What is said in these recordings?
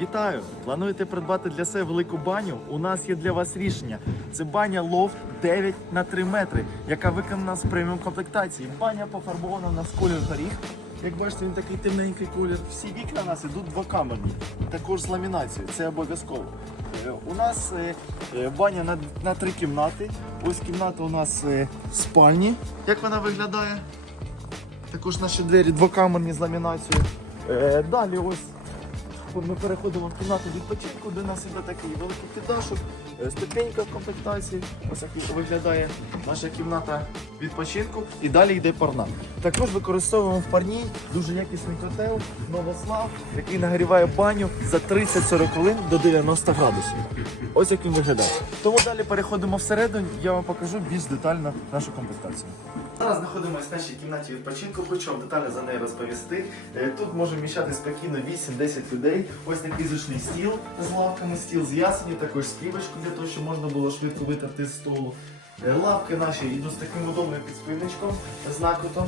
Вітаю! Плануєте придбати для себе велику баню? У нас є для вас рішення. Це баня лофт 9 на 3 метри, яка виконана з преміум комплектації. Баня пофарбована у нас колір горіх. Як бачите, він такий темненький колір. Всі вікна у нас ідуть двокамерні, також з ламінацією. Це обов'язково. Е, У нас е, е, баня на, на три кімнати. Ось кімната у нас спальні. Як вона виглядає? Також наші двері двокамерні з ламінацією. Далі ось ми переходимо в кімнату відпочинку, де нас іде такий великий піддашок, е, ступенька в комплектації. Ось як виглядає наша кімната відпочинку. І далі йде парна. Також використовуємо в парній дуже якісний котел Новослав, який нагріває баню за 30-40 хвилин до 90 градусів. Ось як він виглядає. Тому далі переходимо всередину, я вам покажу більш детально нашу комплектацію. Зараз знаходимося в нашій кімнаті відпочинку, хочу вам детально за неї розповісти. Е, Тут може вміщати спокійно 8-10 людей. Ось такий зручний стіл з лавками, стіл з ясені, також співочку для того, щоб можна було швидко витерти з столу. Е, Лавки наші йдуть з таким удобним підспівничком, з накотом.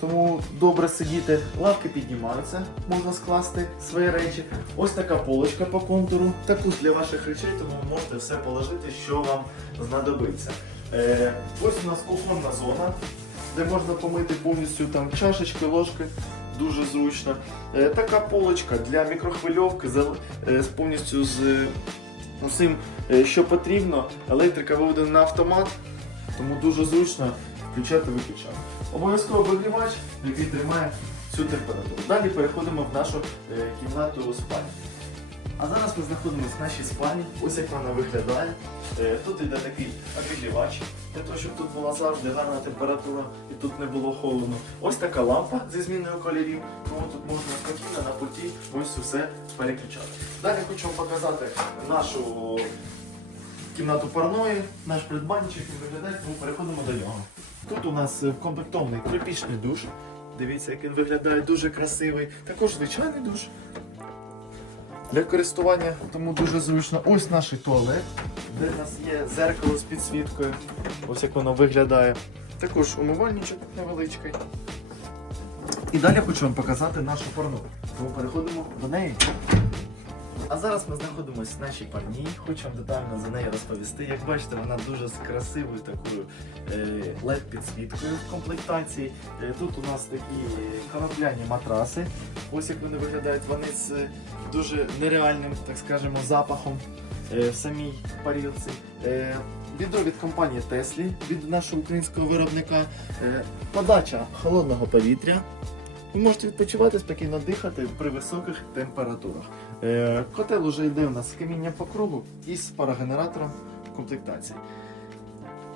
Тому добре сидіти. Лавки піднімаються, можна скласти свої речі. Ось така полочка по контуру. Також для ваших речей, тому ви можете все положити, що вам знадобиться. Е, ось у нас кухонна зона, де можна помити повністю там чашечки, ложки. Дуже зручно. Е, така полочка для мікрохвильовки е, повністю з е, усім, що потрібно. Електрика виведена на автомат, тому дуже зручно включати виключати. Обов'язково обігрівач, який тримає цю температуру. Далі переходимо в нашу кімнату спальні. А зараз ми знаходимося в нашій спальні. Ось як вона виглядає. Е, Тут йде такий обігрівач, для того, щоб тут була завжди гарна температура і тут не було холодно. Ось така лампа зі зміною кольорів, тому тут можна спокійно на путі ось все переключати. Далі хочу вам показати нашу кімнату парної, наш придбанчик виглядає, тому переходимо до нього. Тут у нас комплектований тропічний душ. Дивіться, як він виглядає, дуже красивий. Також звичайний душ. Для користування тому дуже зручно. Ось наш туалет, де в нас є зеркало з підсвіткою. Ось як воно виглядає. Також умивальничок невеличкий. І далі хочу вам показати нашу парну. Тому переходимо до неї. А зараз ми знаходимося в нашій парній. Хочу вам детально за неї розповісти. Як бачите, вона дуже з красивою такою е, led підсвіткою в комплектації. Е, тут у нас такі конопляні матраси. Ось як вони виглядають. Вони з е, дуже нереальним, так скажемо, запахом е, в самій парілці. Е, Відро від компанії Теслі, від нашого українського виробника. Е, подача холодного повітря. Ви можете відпочивати, спокійно дихати при високих температурах. Е, котел уже йде у нас з камінням по кругу і з парогенератором в комплектації.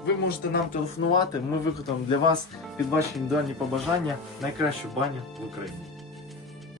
Ви можете нам телефонувати, ми виконуємо для вас під ваші індивідуальні побажання найкращу баню в Україні.